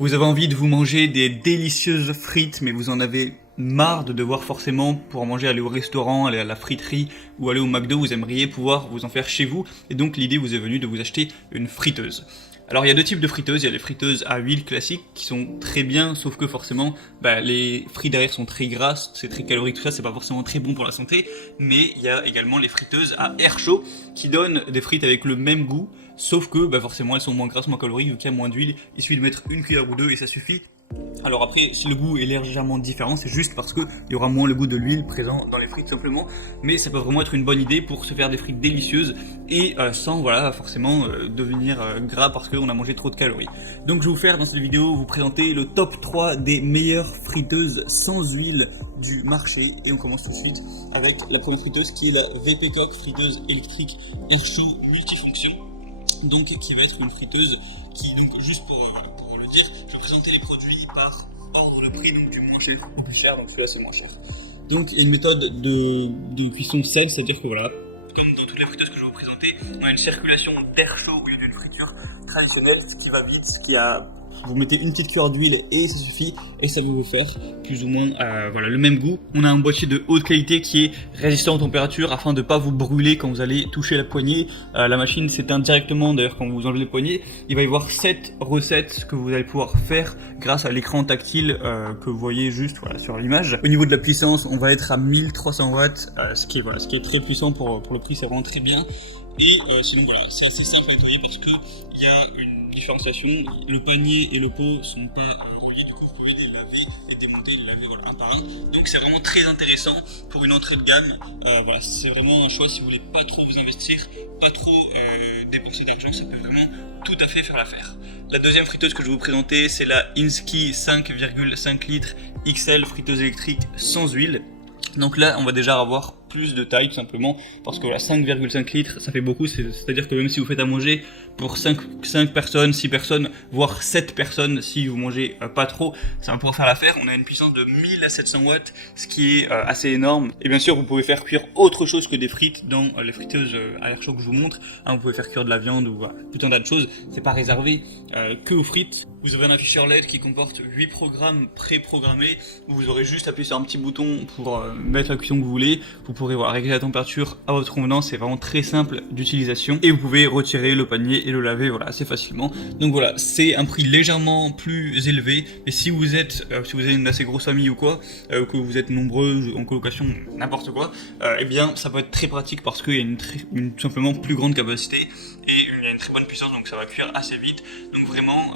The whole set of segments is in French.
Vous avez envie de vous manger des délicieuses frites, mais vous en avez marre de devoir forcément, pour manger, aller au restaurant, aller à la friterie ou aller au McDo, vous aimeriez pouvoir vous en faire chez vous, et donc l'idée vous est venue de vous acheter une friteuse. Alors il y a deux types de friteuses, il y a les friteuses à huile classiques qui sont très bien, sauf que forcément les frites derrière sont très grasses, c'est très calorique, tout ça, c'est pas forcément très bon pour la santé, mais il y a également les friteuses à air chaud qui donnent des frites avec le même goût, sauf que forcément elles sont moins grasses, moins caloriques, vu qu'il y a moins d'huile, il suffit de mettre une cuillère ou deux et ça suffit. Alors après, si le goût est légèrement différent, c'est juste parce qu'il y aura moins le goût de l'huile présent dans les frites simplement, mais ça peut vraiment être une bonne idée pour se faire des frites délicieuses et sans forcément devenir gras parce qu'on a mangé trop de calories. Donc je vais vous faire dans cette vidéo vous présenter le top 3 des meilleures friteuses sans huile du marché, et on commence tout de suite avec la première friteuse qui est la VP Cook, friteuse électrique air chaud multifonction, donc qui va être une friteuse qui, donc juste pour le dire, je vais présenter les produits par ordre de prix, donc du moins cher au plus cher, donc celui-là c'est moins cher. Donc il y a une méthode de cuisson saine, c'est-à-dire que voilà, comme dans toutes les friteuses que je vais vous présenter, on a une circulation d'air chaud au lieu d'une friture traditionnelle, ce qui va vite, vous mettez une petite cuillère d'huile et ça suffit, et ça va vous faire plus ou moins le même goût. On a un boîtier de haute qualité qui est résistant aux températures afin de ne pas vous brûler quand vous allez toucher la poignée. La machine s'éteint directement, d'ailleurs quand vous enlevez les poignées. Il va y avoir 7 recettes que vous allez pouvoir faire grâce à l'écran tactile que vous voyez juste sur l'image. Au niveau de la puissance, on va être à 1300 watts, ce qui est très puissant pour le prix, c'est vraiment très bien. Et sinon c'est assez simple à nettoyer parce que il y a une différenciation, le panier et le pot sont pas reliés, du coup vous pouvez les laver et démonter, les laver un par un. Donc c'est vraiment très intéressant pour une entrée de gamme. C'est vraiment un choix si vous voulez pas trop vous investir, pas trop dépenser d'argent, ça peut vraiment tout à fait faire l'affaire. La deuxième friteuse que je vais vous présenter, c'est la Insky 5,5 litres XL friteuse électrique sans huile. Donc là on va déjà avoir plus de taille tout simplement parce que 5,5 litres ça fait beaucoup, c'est-à-dire que même si vous faites à manger pour 5 personnes, 6 personnes, voire 7 personnes si vous mangez pas trop, ça va pouvoir faire l'affaire. On a une puissance de 1000 à 700 watts, ce qui est assez énorme. Et bien sûr vous pouvez faire cuire autre chose que des frites dans les friteuses à air chaud que je vous montre, vous pouvez faire cuire de la viande ou tout un tas de choses, c'est pas réservé que aux frites. Vous avez un afficheur LED qui comporte 8 programmes pré-programmés où vous aurez juste appuyé sur un petit bouton pour mettre la cuisson que vous voulez. Vous pourrez régler la température à votre convenance, c'est vraiment très simple d'utilisation et vous pouvez retirer le panier et le laver assez facilement. Donc voilà, c'est un prix légèrement plus élevé, mais si vous avez une assez grosse famille ou quoi, que vous êtes nombreux en colocation, n'importe quoi, eh bien ça peut être très pratique parce qu'il y a une simplement plus grande capacité et il y a une très bonne puissance, donc ça va cuire assez vite, donc vraiment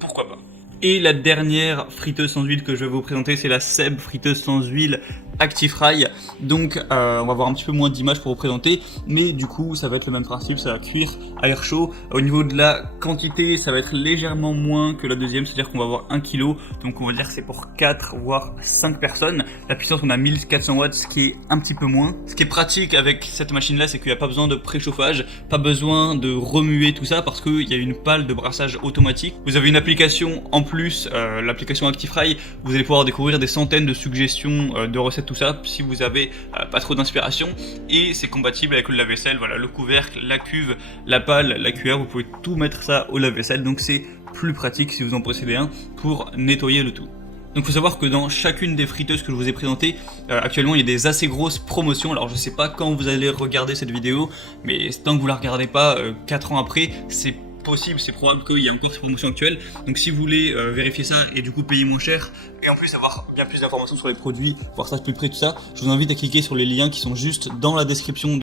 pourquoi pas. Et la dernière friteuse sans huile que je vais vous présenter, c'est la Seb friteuse sans huile ActiFry. Donc on va avoir un petit peu moins d'images pour vous présenter, mais du coup ça va être le même principe, ça va cuire à air chaud. Au niveau de la quantité, ça va être légèrement moins que la deuxième, c'est-à-dire qu'on va avoir 1 kg, donc on va dire que c'est pour 4 voire 5 personnes. La puissance, on a 1400 watts, ce qui est un petit peu moins. Ce qui est pratique avec cette machine là, c'est qu'il n'y a pas besoin de préchauffage, pas besoin de remuer tout ça parce qu'il y a une pale de brassage automatique. Vous avez une application en plus, l'application ActiFry, vous allez pouvoir découvrir des centaines de suggestions de recettes, tout ça, si vous avez pas trop d'inspiration, et c'est compatible avec le lave-vaisselle, le couvercle, la cuve, la pale, la cuillère, vous pouvez tout mettre ça au lave-vaisselle, donc c'est plus pratique si vous en possédez un pour nettoyer le tout. Donc il faut savoir que dans chacune des friteuses que je vous ai présentées, actuellement il y a des assez grosses promotions. Alors je sais pas quand vous allez regarder cette vidéo, mais tant que vous la regardez pas 4 ans après, c'est possible, c'est probable qu'il y ait encore ces promotions actuelles. Donc si vous voulez vérifier ça et du coup payer moins cher et en plus avoir bien plus d'informations sur les produits, voir ça de plus près, tout ça, je vous invite à cliquer sur les liens qui sont juste dans la description